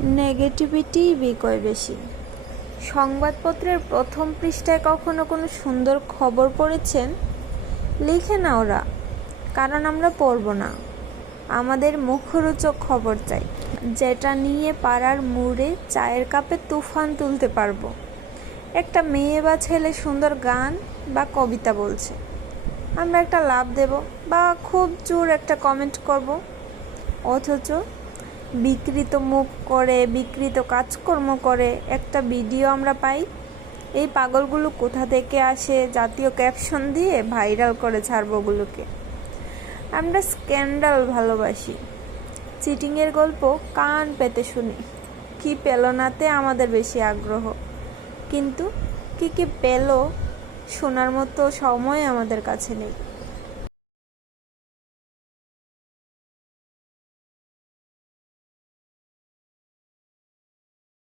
Negativity বিকয় বেশি। সংবাদপত্রের প্রথম পৃষ্ঠায় কখনো কোনো সুন্দর খবর পড়েছেন? লিখে না ওরা, কারণ আমরা পড়ব না। আমাদের মুখরোচক খবর চাই, যেটা নিয়ে পাড়ার মুড়ে চায়ের কাপে তুফান তুলতে পারব। একটা মেয়ে বা ছেলে সুন্দর গান বা কবিতা বলছে। আমরা একটা লাভ দেব বা খুব জোর একটা কমেন্ট করব। অথচ বিকৃত মুখ করে, বিকৃত কাজকর্ম করে একটা ভিডিও আমরা পাই। এই পাগলগুলো কোথা থেকে আসে? জাতীয় ক্যাপশন দিয়ে ভাইরাল করে ছাড়বো ওগুলোকে আমরা স্ক্যান্ডাল ভালোবাসি। চিটিংয়ের গল্প কান পেতে শুনি। কি পেল নাতে আমাদের বেশি আগ্রহ। কিন্তু কি কি পেল, শোনার মতো সময় আমাদের কাছে নেই।